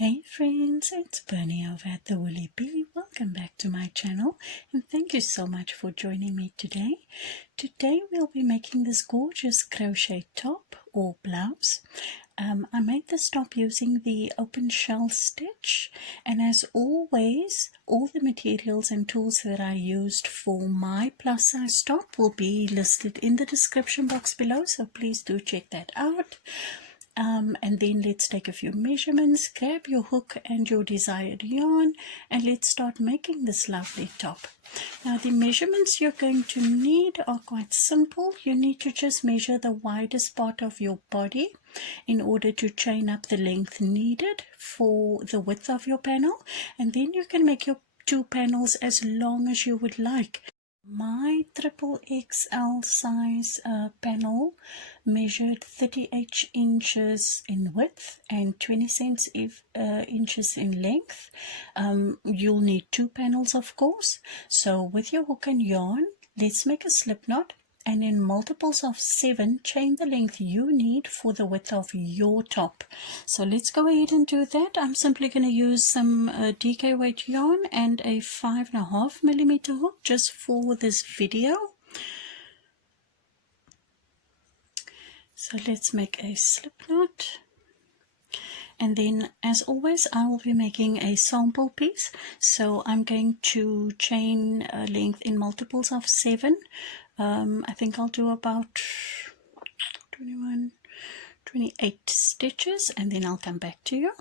Hey friends, it's Bernie over at the Woolly Bee. Welcome back to my channel and thank you so much for joining me today. Today we'll be making this gorgeous crochet top or blouse. I made this top using the open shell stitch, and as always all the materials and tools that I used for my plus size top will be listed in the description box below, so please do check that out. And then let's take a few measurements, grab your hook and your desired yarn, and let's start making this lovely top. Now the measurements you're going to need are quite simple. You need to just measure the widest part of your body in order to chain up the length needed for the width of your panel, and then you can make your two panels as long as you would like. My XXXL size panel measured 38 inches in width and 20 inches in length. You'll need two panels, of course. So with your hook and yarn, let's make a slip knot, and in multiples of 7 chain the length you need for the width of your top. So let's go ahead and do that. I'm simply going to use some DK weight yarn and a 5.5mm hook just for this video. So let's make a slip knot, and then as always I will be making a sample piece, so I'm going to chain a length in multiples of 7. I think I'll do about 21, 28 stitches, and then I'll come back to you.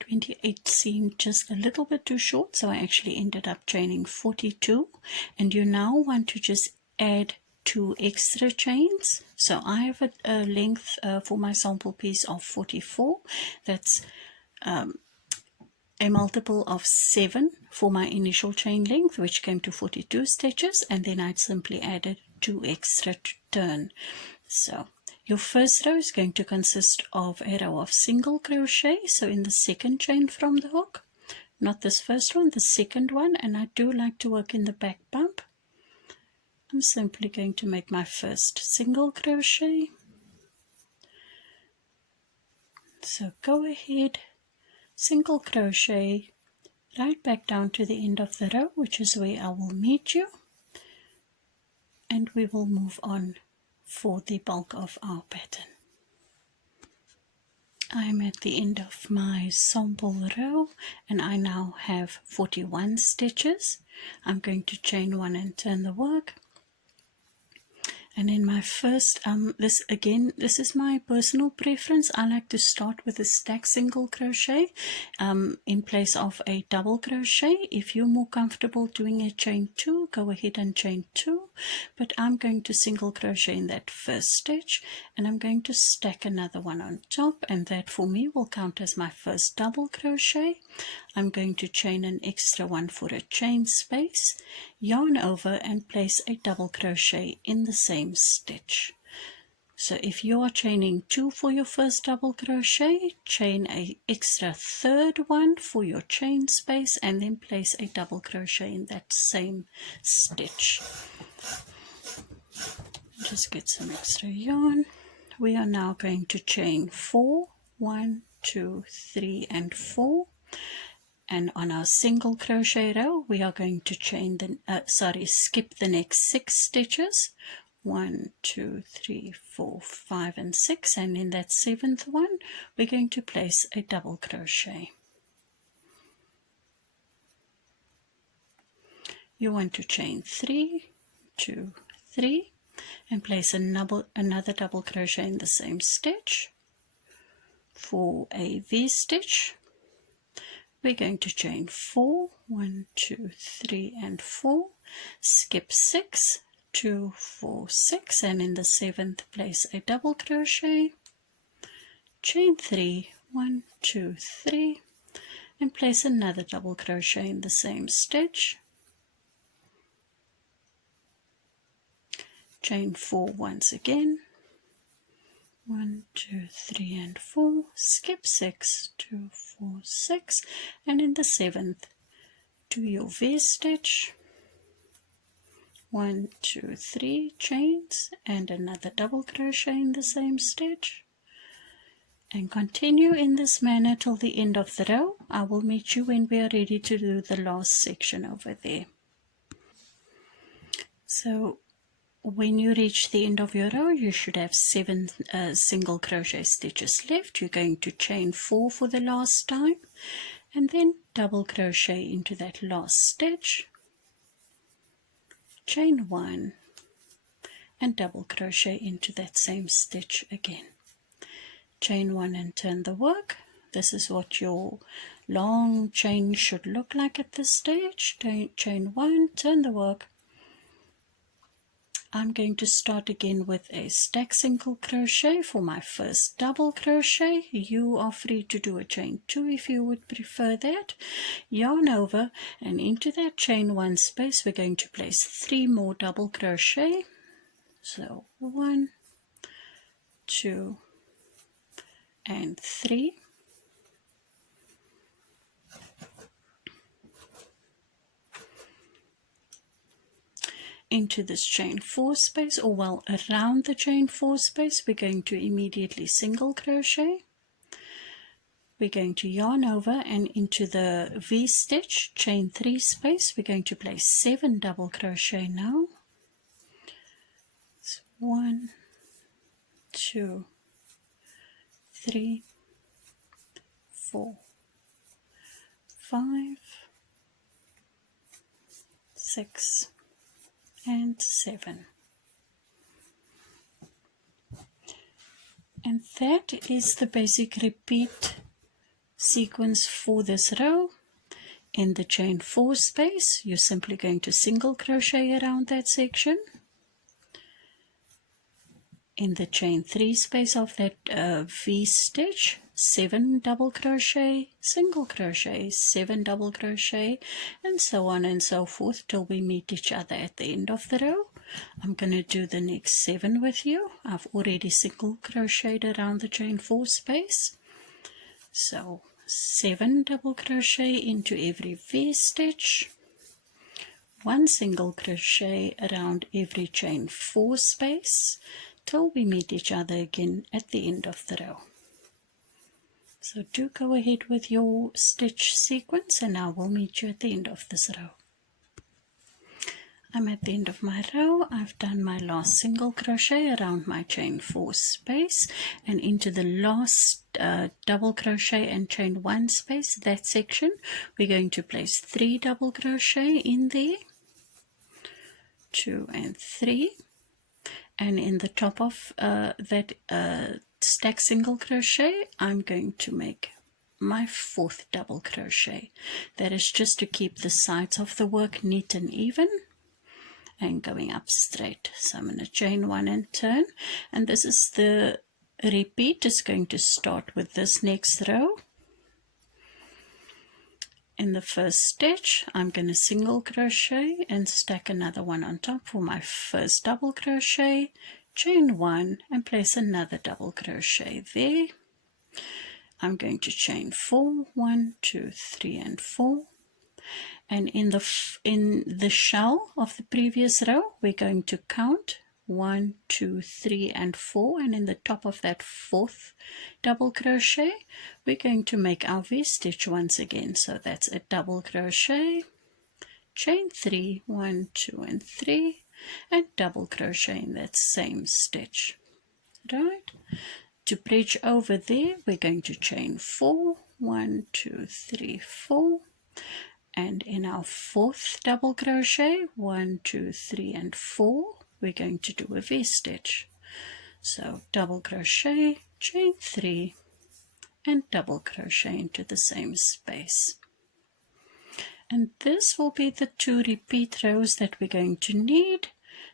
28 seemed just a little bit too short, so I actually ended up chaining 42, and you now want to just add 2 extra chains. So I have a length for my sample piece of 44. That's a multiple of 7 for my initial chain length, which came to 42 stitches, and then I'd simply added 2 extra to turn. So your first row is going to consist of a row of single crochet, so in the second chain from the hook, not this first one, the second one, and I do like to work in the back bump. I'm simply going to make my first single crochet. So go ahead, single crochet right back down to the end of the row, which is where I will meet you, and we will move on for the bulk of our pattern. I am at the end of my sample row and I now have 41 stitches. I'm going to chain 1 and turn the work. And in my first, this is my personal preference. I like to start with a stack single crochet in place of a double crochet. If you're more comfortable doing a chain 2, go ahead and chain 2. But I'm going to single crochet in that first stitch, and I'm going to stack another one on top, and that for me will count as my first double crochet. I'm going to chain an extra one for a chain space, yarn over and place a double crochet in the same stitch. So if you are chaining 2 for your first double crochet, chain a extra third one for your chain space, and then place a double crochet in that same stitch. Just get some extra yarn. We are now going to chain 4, 1, 2, 3 and 4. And on our single crochet row, we are going to chain skip the next 6 stitches. 1, 2, 3, 4, 5 and 6, and in that 7th one we're going to place a double crochet. You want to chain 3, 2, 3 and place another double crochet in the same stitch. For a V stitch, we're going to chain 4, 1, 2, 3 and 4, skip 6, 2, 4, 6, and in the 7th place a double crochet, chain 3, 1, 2, 3 and place another double crochet in the same stitch, chain 4 once again, 1, 2, 3 and 4, skip 6, 2, 4, 6, and in the 7th do your V stitch, 1, 2, 3 chains and another double crochet in the same stitch, And continue in this manner till the end of the row. I will meet you when we are ready to do the last section over there. So when you reach the end of your row, you should have 7 single crochet stitches left. You're going to chain 4 for the last time and then double crochet into that last stitch, chain 1 and double crochet into that same stitch again. Chain 1 and turn the work. This is what your long chain should look like at this stage. Chain 1, turn the work. I'm going to start again with a stack single crochet for my first double crochet. You are free to do a chain 2 if you would prefer that. Yarn over, and into that chain 1 space we're going to place 3 more double crochet. So 1, 2 and 3. Into this chain 4 space, or well, around the chain 4 space, we're going to immediately single crochet. We're going to yarn over, and into the V stitch, chain 3 space, we're going to place 7 double crochet now. It's 1, 2, 3, 4, 5, 6 and 7. And that is the basic repeat sequence for this row. In the chain 4 space, you're simply going to single crochet around that section. In the chain 3 space of that V stitch, 7 double crochet, single crochet, 7 double crochet, and so on and so forth till we meet each other at the end of the row. I'm going to do the next 7 with you. I've already single crocheted around the chain 4 space. So 7 double crochet into every V stitch, 1 single crochet around every chain 4 space, till we meet each other again at the end of the row. So do go ahead with your stitch sequence, and I will meet you at the end of this row. I'm at the end of my row. I've done my last single crochet around my chain 4 space, and into the last double crochet and chain 1 space, that section, we're going to place 3 double crochet in there, 2 and 3. And in the top of that stack single crochet, I'm going to make my 4th double crochet. That is just to keep the sides of the work neat and even and going up straight. So I'm going to chain 1 and turn, and this is the repeat. Is going to start with this next row. In the first stitch, I'm going to single crochet and stack another one on top for my first double crochet, chain 1 and place another double crochet there. I'm going to chain 4, 1, 2, 3 and 4. And in the shell of the previous row, we're going to count 1, 2, 3 and 4, and in the top of that 4th double crochet we're going to make our V stitch once again. So that's a double crochet, chain 3, 1, 2 and 3, and double crochet in that same stitch. Right, to bridge over there we're going to chain 4, 1, 2, 3, 4, and in our 4th double crochet, 1, 2, 3 and 4, we're going to do a V stitch. So double crochet, chain 3 and double crochet into the same space. And this will be the 2 repeat rows that we're going to need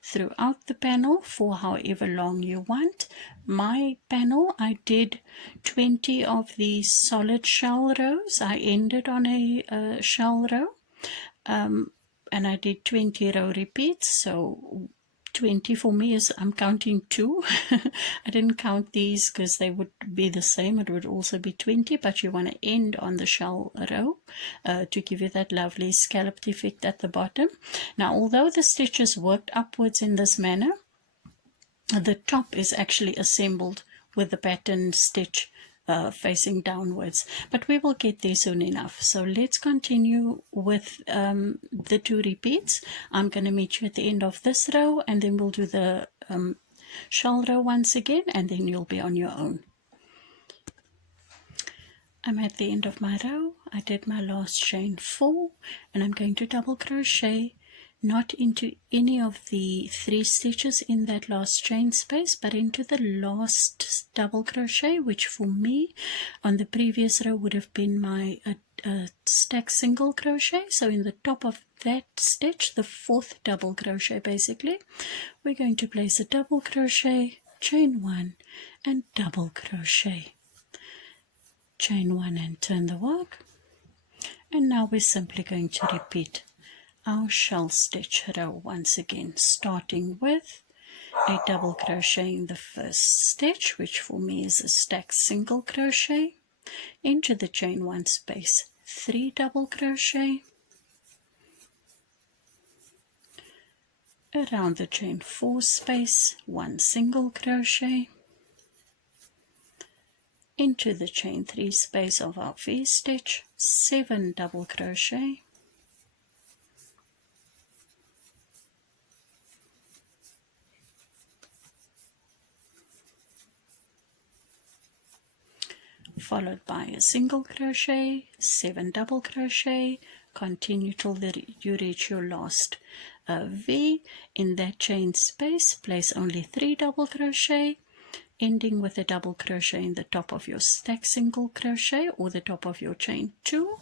throughout the panel for however long you want. My panel, I did 20 of these solid shell rows. I ended on a shell row, and I did 20 row repeats. So 20 for me is, I'm counting 2. I didn't count these because they would be the same. It would also be 20, but you want to end on the shell row to give you that lovely scalloped effect at the bottom. Now, although the stitches worked upwards in this manner, the top is actually assembled with the pattern stitch facing downwards, but we will get there soon enough. So let's continue with the 2 repeats. I'm going to meet you at the end of this row, and then we'll do the shawl row once again, and then you'll be on your own. I'm at the end of my row. I did my last chain 4, and I'm going to double crochet, not into any of the 3 stitches in that last chain space, but into the last double crochet, which for me on the previous row would have been my stack single crochet. So in the top of that stitch, the 4th double crochet basically, we're going to place a double crochet, chain 1 and double crochet, chain 1 and turn the work. And now we're simply going to repeat our shell stitch row once again, starting with a double crochet in the first stitch, which for me is a stack single crochet, into the chain 1 space, 3 double crochet, around the chain 4 space, 1 single crochet, into the chain 3 space of our V stitch, 7 double crochet, followed by a single crochet, 7 double crochet, continue till you reach your last V. In that chain space, place only 3 double crochet, ending with a double crochet in the top of your stack single crochet or the top of your chain 2,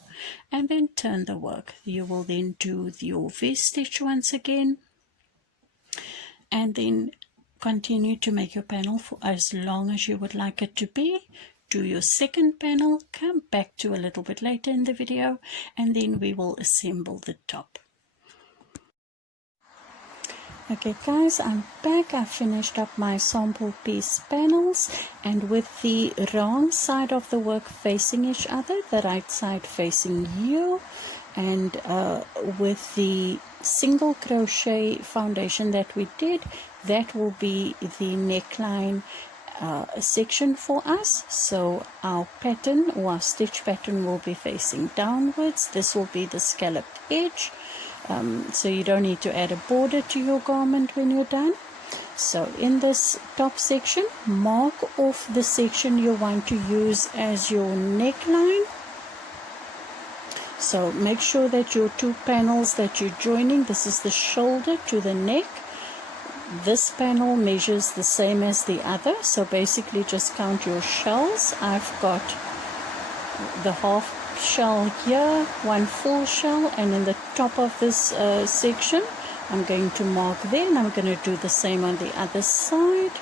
and then turn the work. You will then do your V stitch once again, and then continue to make your panel for as long as you would like it to be. Do your second panel, come back to a little bit later in the video, and then we will assemble the top. Okay guys, I'm back. I finished up my sample piece panels, and with the wrong side of the work facing each other, the right side facing you, and with the single crochet foundation that we did, that will be the neckline section for us. So our pattern or our stitch pattern will be facing downwards. This will be the scalloped edge, so you don't need to add a border to your garment when you're done. So in this top section, mark off the section you want to use as your neckline. So make sure that your 2 panels that you're joining, this is the shoulder to the neck, this panel measures the same as the other, so basically just count your shells. I've got the half shell here, 1 full shell, and in the top of this section I'm going to mark there, and I'm going to do the same on the other side.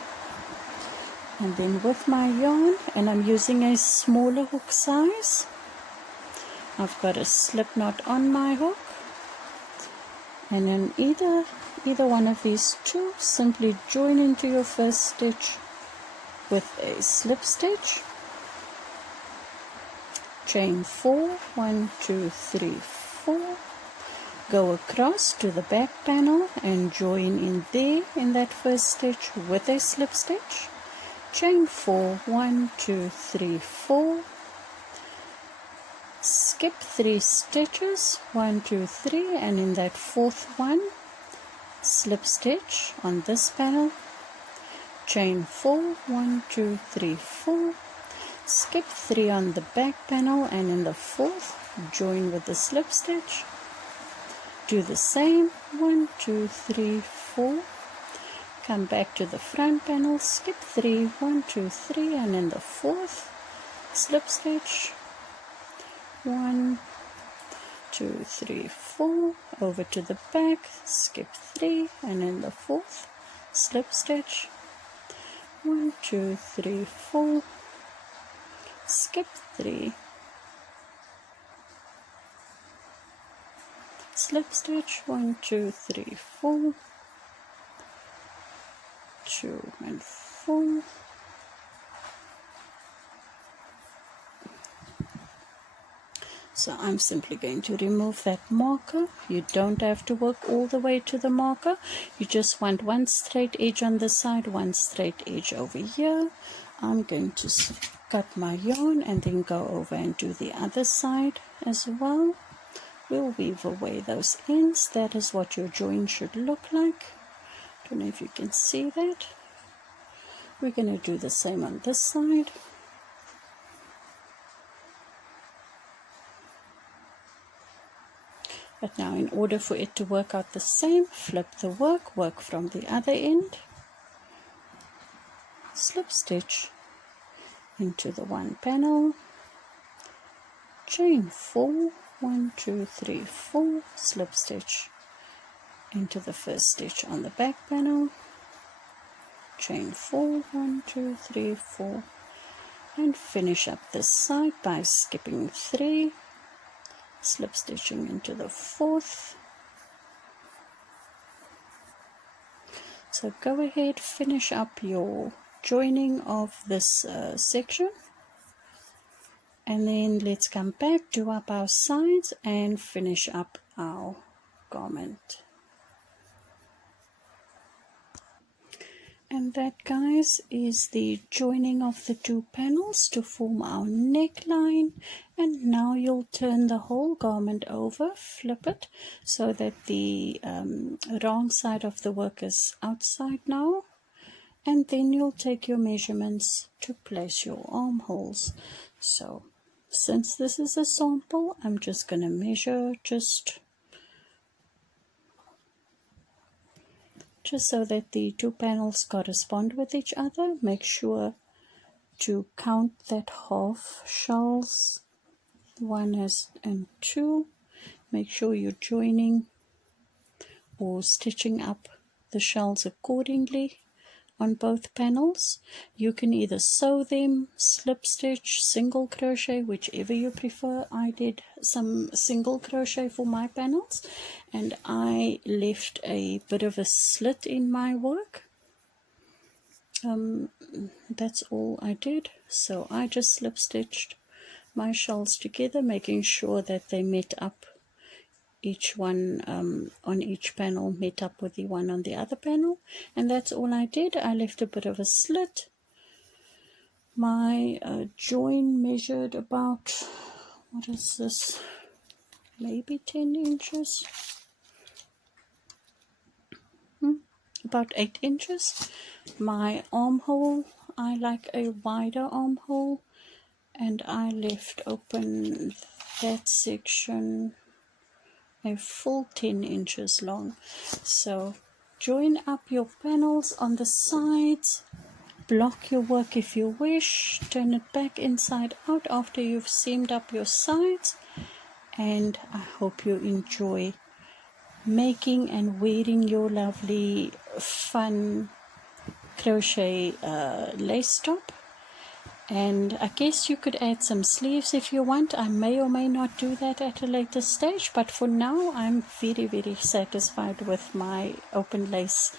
And then with my yarn, and I'm using a smaller hook size, I've got a slip knot on my hook, and in either one of these 2, simply join into your first stitch with a slip stitch, chain 4, 1, 2, 3, 4, go across to the back panel and join in there in that first stitch with a slip stitch, chain 4, 1, 2, 3, 4, skip 3 stitches, 1, 2, 3, and in that 4th one, slip stitch on this panel, chain 4, 1, 2, 3, 4, skip 3 on the back panel, and in the 4th, join with the slip stitch, do the same, 1, 2, 3, 4, come back to the front panel, skip 3, 1, 2, 3, and in the 4th, slip stitch, 1, 2, 3, 4, over to the back, skip 3, and in the 4th, slip stitch, 1, 2, 3, 4, skip 3, slip stitch, 1, 2, 3, 4, 2 and 4, so I'm simply going to remove that marker. You don't have to work all the way to the marker. You just want 1 straight edge on this side, 1 straight edge over here. I'm going to cut my yarn and then go over and do the other side as well. We'll weave away those ends. That is what your join should look like. Don't know if you can see that. We're going to do the same on this side. But now in order for it to work out the same, flip the work from the other end, slip stitch into the one panel, chain 4, 1, 2, 3, 4, slip stitch into the first stitch on the back panel, chain 4, 1, 2, 3, 4, and finish up this side by skipping 3, slip stitching into the 4th. So go ahead, finish up your joining of this section, and then let's come back, do up our sides and finish up our garment. And that, guys, is the joining of the two panels to form our neckline. And now you'll turn the whole garment over, flip it so that the wrong side of the work is outside now. And then you'll take your measurements to place your armholes. So since this is a sample, I'm just going to measure just so that the two panels correspond with each other. Make sure to count that half shells, 1 and 2. Make sure you're joining or stitching up the shells accordingly on both panels. You can either sew them, slip stitch, single crochet, whichever you prefer. I did some single crochet for my panels, and I left a bit of a slit in my work. That's all I did. So I just slip stitched my shells together, making sure that they met up, each one on each panel met up with the one on the other panel, and that's all I did. I left a bit of a slit. My join measured about, what is this, maybe 10 inches, about 8 inches. My armhole, I like a wider armhole, and I left open that section a full 10 inches long. So join up your panels on the sides, block your work if you wish, turn it back inside out after you've seamed up your sides, and I hope you enjoy making and wearing your lovely fun crochet lace top. And I guess you could add some sleeves if you want. I may or may not do that at a later stage, but for now I'm very, very satisfied with my open lace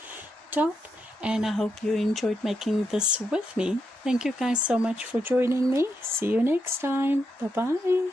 top, and I hope you enjoyed making this with me. Thank you guys so much for joining me. See you next time. Bye bye.